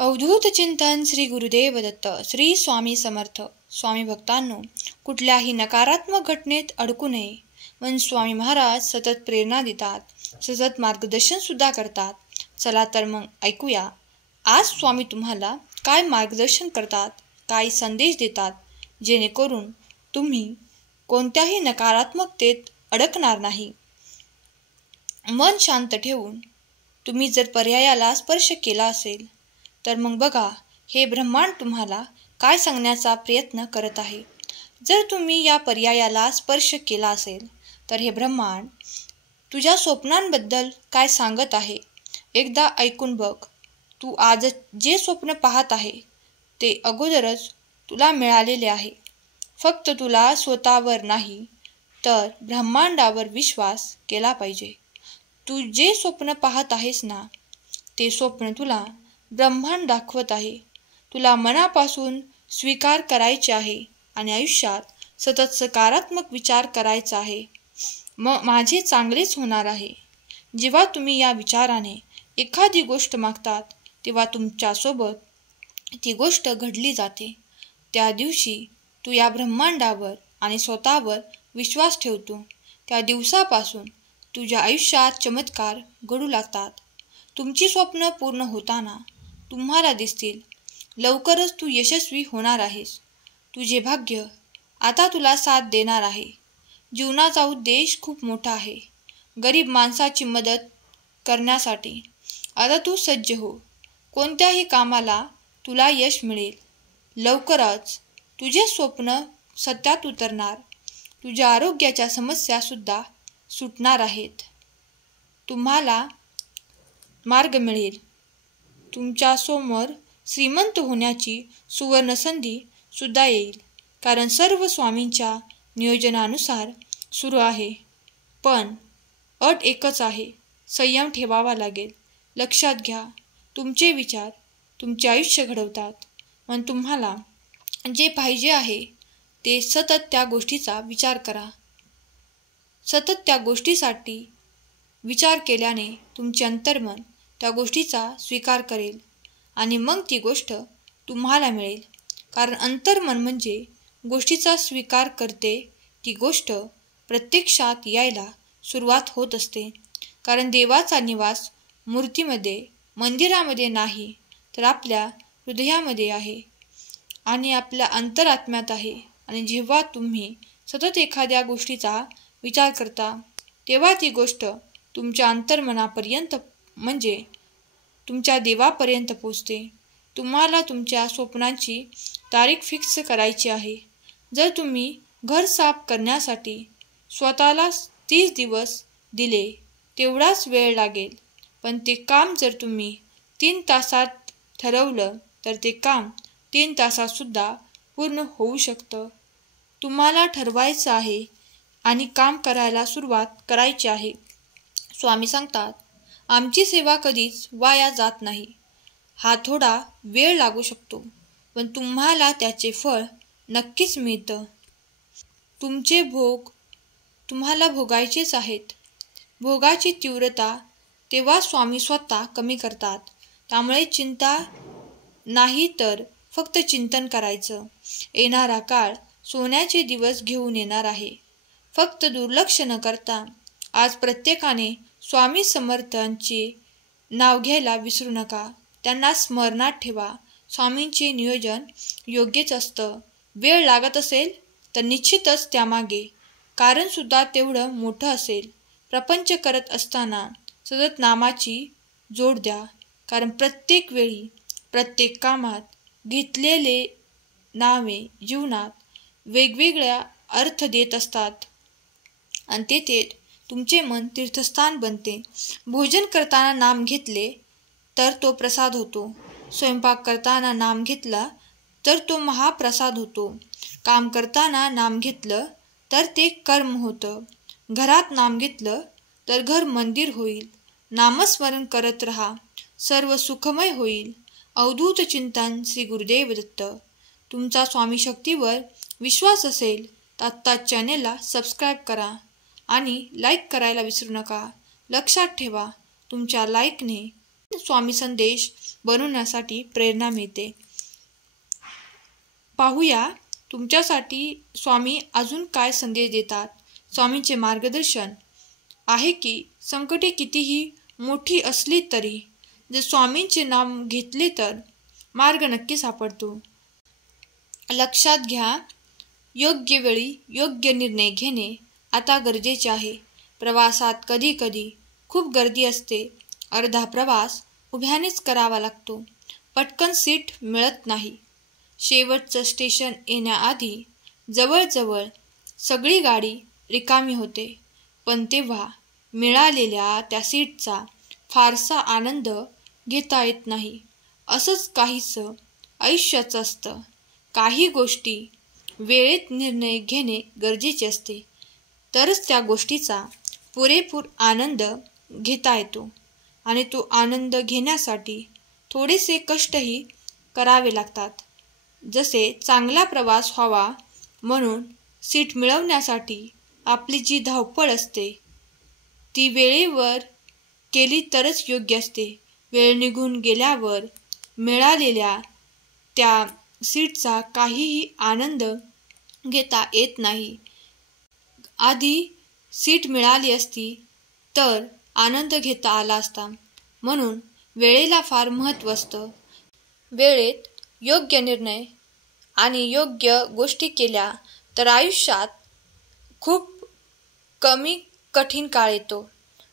अवधूत चिंतन श्री गुरुदेव दत्त. श्री स्वामी समर्थ. स्वामी भक्तांनो, कुठल्याही नकारात्मक घटनेत अडकू नये म्हणून स्वामी महाराज सतत प्रेरणा देतात, सतत मार्गदर्शन सुद्धा करतात. चला तर मग ऐकूया आज स्वामी तुम्हाला काय मार्गदर्शन करतात, काय संदेश देतात, जेणेकरून तुम्ही कोणत्याही नकारात्मकतेत अडकणार नाही. मन शांत ठेवून तुम्ही जर पर्यायाला स्पर्श केला असेल तर मग बघा हे ब्रह्मांड तुम्हाला काय सांगण्याचा प्रयत्न करत आहे. जर तुम्ही या पर्यायाला स्पर्श केला असेल तर हे ब्रह्मांड तुझ्या स्वप्नांबद्दल काय सांगत आहे एकदा ऐकून बघ. तू आज जे स्वप्न पाहत आहे ते अगोदरच तुला मिळालेले आहे. फक्त तुला स्वतःवर नाही तर ब्रह्मांडावर विश्वास केला पाहिजे. तू जे स्वप्न पाहत आहेस ना, ते स्वप्न तुला ब्रह्मांड दाखवत आहे. तुला मनापासून स्वीकार करायचे आहे आणि आयुष्यात सतत सकारात्मक विचार करायचा आहे. मग माझे चांगलेच होणार आहे. जेव्हा तुम्ही या विचाराने एखादी गोष्ट मागतात तेव्हा तुमच्यासोबत ती गोष्ट घडली जाते. त्या दिवशी तू या ब्रह्मांडावर आणि स्वतःवर विश्वास ठेवतो. त्या दिवसापासून तुझ्या आयुष्यात चमत्कार घडू लागतात. तुमची स्वप्न पूर्ण होताना तुम्हाला दिसतील. लवकरच तू यशस्वी होणार आहेस. तुझे भाग्य आता तुला साथ देणार आहे. जीवनाचा उद्देश खूप मोठा आहे. गरीब माणसाची मदत करण्यासाठी आता तू सज्ज हो. कोणत्याही कामाला तुला यश मिळेल. लवकरच तुझे स्वप्न सत्यात उतरणार. तुझ्या आरोग्याच्या समस्या सुद्धा सुटणार आहेत. तुम्हाला मार्ग मिळेल. तुमच्यासमोर श्रीमंत होण्याची सुवर्ण संधी सुद्धा येईल. कारण सर्व स्वामींच्या नियोजनानुसार सुरू आहे. पण अट एकच आहे, संयम ठेवावा लागेल. लक्षात घ्या, तुमचे विचार तुमचे आयुष्य घडवतात. पण तुम्हाला जे पाहिजे आहे ते सतत त्या गोष्टीचा विचार करा. सतत त्या गोष्टीसाठी विचार केल्याने तुमचे अंतर्मन त्या गोष्टीचा स्वीकार करेल आणि मग ती गोष्ट तुम्हाला मिळेल. कारण अंतर्मन म्हणजे गोष्टीचा स्वीकार करते. ती गोष्ट प्रत्यक्षात यायला सुरुवात होत असते. कारण देवाचा निवास मूर्तीमध्ये, मंदिरामध्ये नाही तर आपल्या हृदयामध्ये आहे आणि आपल्या अंतरात्म्यात आहे. आणि जेव्हा तुम्ही सतत एखाद्या गोष्टीचा विचार करता तेव्हा ती गोष्ट तुमच्या अंतर्मनापर्यंत म्हणजे तुमच्या देवापर्यंत पोचते. तुम्हाला तुमच्या स्वप्नांची तारीख फिक्स करायची आहे. जर तुम्ही घर साफ करण्यासाठी स्वतःला 30 दिवस दिले तेवढाच वेळ लागेल. पण ते काम जर तुम्ही 3 तासात ठरवलं तर ते काम 3 तासात सुद्धा पूर्ण होऊ शकतं. तुम्हाला ठरवायचं आहे आणि काम करायला सुरुवात करायची आहे. स्वामी सांगतात, आमची सेवा कधीच वाया जात नाही. हा थोडा वेळ लागू शकतो पण तुम्हाला त्याचे फळ नक्कीच मिळतं. तुमचे भोग तुम्हाला भोगायचेच आहेत. भोगाची तीव्रता तेव्हा स्वामी स्वतः कमी करतात. त्यामुळे चिंता नाही तर फक्त चिंतन करायचं. येणारा काळ सोन्याचे दिवस घेऊन येणार आहे. फक्त दुर्लक्ष न करता आज प्रत्येकाने स्वामी समर्थांचे नाव घ्यायला विसरू नका. त्यांना स्मरणात ठेवा. स्वामींचे नियोजन योग्यच असतं. वेळ लागत असेल तर निश्चितच त्यामागे कारण सुद्धा तेवढं मोठं असेल. प्रपंच करत असताना सतत नामाची जोड द्या. कारण प्रत्येक वेळी प्रत्येक कामात घेतलेले नावे जीवनात वेगवेगळ्या अर्थ देत असतात आणि तेथे तुमचे मन तीर्थस्थान बनते. भोजन करताना नाम घेतले तर तो प्रसाद होतो. स्वयंपाक करताना नाम घेतला तर तो महाप्रसाद होतो. काम करताना नाम घेतलं तर ते कर्म होतं. घरात नाम घेतलं तर घर मंदिर होईल. नामस्मरण करत रहा, सर्व सुखमय होईल. अवधूत चिंतन श्री गुरुदेव दत्त. तुमचा स्वामी शक्तीवर विश्वास असेल तर आत्ता चॅनेलला सबस्क्राईब करा आणि लाईक करायला विसरू नका. लक्षात ठेवा, तुमच्या लाईकने स्वामी संदेश बनवण्यासाठी प्रेरणा मिळते. पाहूया तुमच्यासाठी स्वामी अजून काय संदेश देतात. स्वामींचे मार्गदर्शन आहे की संकटे कितीही मोठी असली तरी जर स्वामींचे नाम घेतले तर मार्ग नक्की सापडतो. लक्षात घ्या, योग्य वेळी योग्य निर्णय घेणे आता गरजेचे आहे. प्रवासात कधी कधी खूप गर्दी असते. अर्धा प्रवास उभ्यानेच करावा लागतो. पटकन सीट मिळत नाही. शेवटचं स्टेशन येण्याआधी जवळजवळ सगळी गाडी रिकामी होते. पण तेव्हा मिळालेल्या त्या सीटचा फारसा आनंद घेता येत नाही. असंच काहीसं आयुष्याचं असतं. काही गोष्टी वेळेत निर्णय घेणे गरजेचे असते, तरच त्या गोष्टीचा पुरेपूर आनंद घेता येतो. आणि तो आनंद घेण्यासाठी थोडेसे कष्टही करावे लागतात. जसे चांगला प्रवास व्हावा म्हणून सीट मिळवण्यासाठी आपली जी धावपळ असते ती वेळेवर केली तरच योग्य असते. वेळ निघून गेल्यावर मिळालेल्या त्या सीटचा काहीही आनंद घेता येत नाही. आधी सीट मिळाली असती तर आनंद घेता आला असता. म्हणून वेळेला फार महत्त्व असतं. वेळेत योग्य निर्णय आणि योग्य गोष्टी केल्या तर आयुष्यात खूप कमी कठीण काळ येतो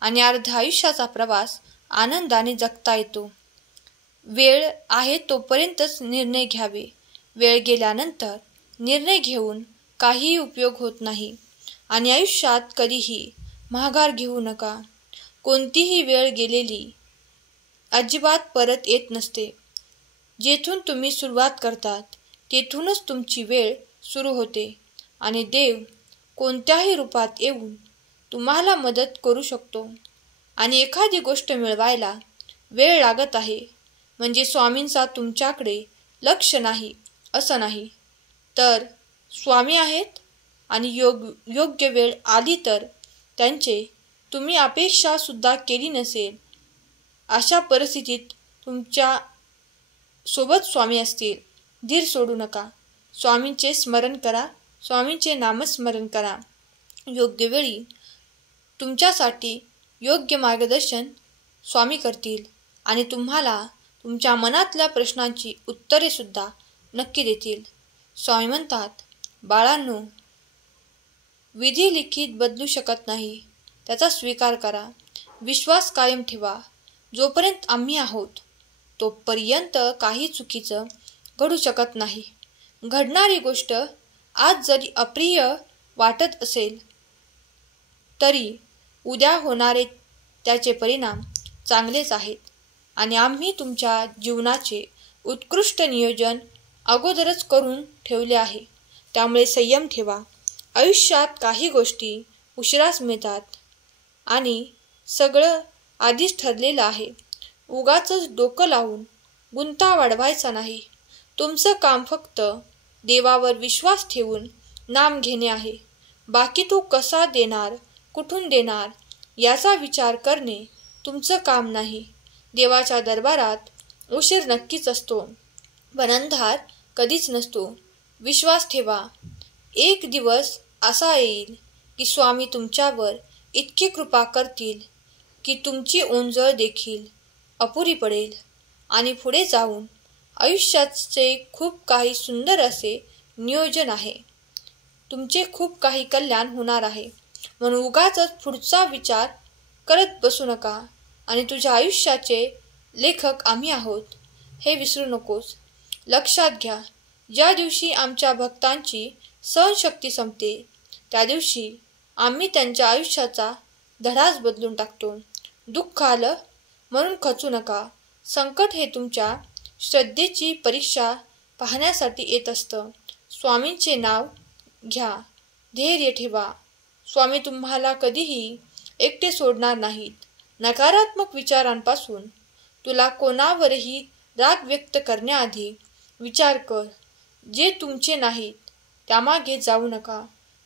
आणि अर्ध्या आयुष्याचा प्रवास आनंदाने जगता येतो. वेळ आहे तोपर्यंतच निर्णय घ्यावे. वेळ गेल्यानंतर निर्णय घेऊन काहीही उपयोग होत नाही. आणि आयुष्यात कधीही माघार घेऊ नका. कोणतीही वेळ गेलेली अजिबात परत येत नसते. जेथून तुम्ही सुरुवात करतात तेथूनच तुमची वेळ सुरू होते. आणि देव कोणत्याही रूपात येऊन तुम्हाला मदत करू शकतो. आणि एखादी गोष्ट मिळवायला वेळ लागत आहे म्हणजे स्वामींचा तुमच्याकडे लक्ष नाही असं नाही, तर स्वामी आहेत आणि योग्य वेळ आली तर त्यांचे तुम्ही अपेक्षा सुद्धा केली नसेल अशा परिस्थितीत तुमच्या सोबत स्वामी असतील. धीर सोडू नका. स्वामींचे स्मरण करा. स्वामींचे नामस्मरण करा. योग्य वेळी तुमच्यासाठी योग्य मार्गदर्शन स्वामी करतील आणि तुम्हाला तुमच्या मनातल्या प्रश्नांची उत्तरे सुद्धा नक्की देतील. स्वामी म्हणतात, बाळांनो, विधी लिखित बदलू शकत नाही. त्याचा स्वीकार करा. विश्वास कायम ठेवा. जोपर्यंत आम्ही आहोत तोपर्यंत काही चुकीचं घडू शकत नाही. घडणारी गोष्ट आज जरी अप्रिय वाटत असेल तरी उद्या होणारे त्याचे परिणाम चांगलेच आहेत. आणि आम्ही तुमच्या जीवनाचे उत्कृष्ट नियोजन अगोदरच करून ठेवले आहे. त्यामुळे संयम ठेवा. आयुष्यात काही गोष्टी उशिरास मिळतात आणि सगळं आधीच ठरलेलं आहे. उगाचच डोकं लावून गुंता वाढवायचा नाही. तुमचं काम फक्त देवावर विश्वास ठेवून नाम घेणे आहे. बाकी तो कसा देणार, कुठून देणार याचा विचार करणे तुमचं काम नाही. देवाच्या दरबारात उशीर नक्कीच असतो, पण अंधार कधीच नसतो. विश्वास ठेवा. एक दिवस असा येईल की स्वामी तुमच्यावर इतकी कृपा करतील की तुमची ओंजळ देखील अपुरी पडेल आणि पुढे जाऊन आयुष्याचे खूप काही सुंदर असे नियोजन आहे. तुमचे खूप काही कल्याण होणार आहे. म्हणून उगाचच पुढचा विचार करत बसू नका. आणि तुझ्या आयुष्याचे लेखक आम्ही आहोत हे विसरू नकोस. लक्षात घ्या, ज्या दिवशी आमच्या भक्तांची सहनशक्ती संपते त्या दिवशी आम्ही त्यांच्या आयुष्याचा धडाच बदलून टाकतो. दुःख आलं म्हणून खचू नका. संकट हे तुमच्या श्रद्धेची परीक्षा पाहण्यासाठी येत असतं. स्वामींचे नाव घ्या. धैर्य ठेवा. स्वामी तुम्हाला कधीही एकटे सोडणार नाहीत. नकारात्मक विचारांपासून तुला कोणावरही राग व्यक्त करण्याआधी विचार कर. जे तुमचे नाहीत त्यामागे जाऊ नका.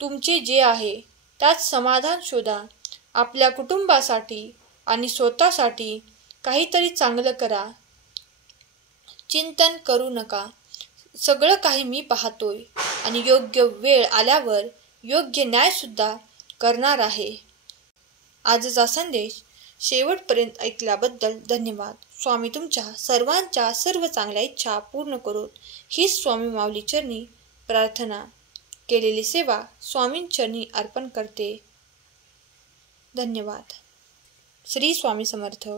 तुमचे जे आहे त्यात समाधान शोधा. आपल्या कुटुंबासाठी आणि स्वतःसाठी काहीतरी चांगलं करा. चिंतन करू नका. सगळं काही मी पाहतोय आणि योग्य वेळ आल्यावर योग्य न्याय सुद्धा करणार आहे. आजचा संदेश शेवटपर्यंत ऐकल्याबद्दल धन्यवाद. स्वामी तुमच्या सर्वांच्या सर्व चांगल्या इच्छा पूर्ण करोत, हीच स्वामी माऊली चरणी प्रार्थना. केलेली सेवा स्वामींचरणी अर्पण करते. धन्यवाद. श्री स्वामी समर्थ.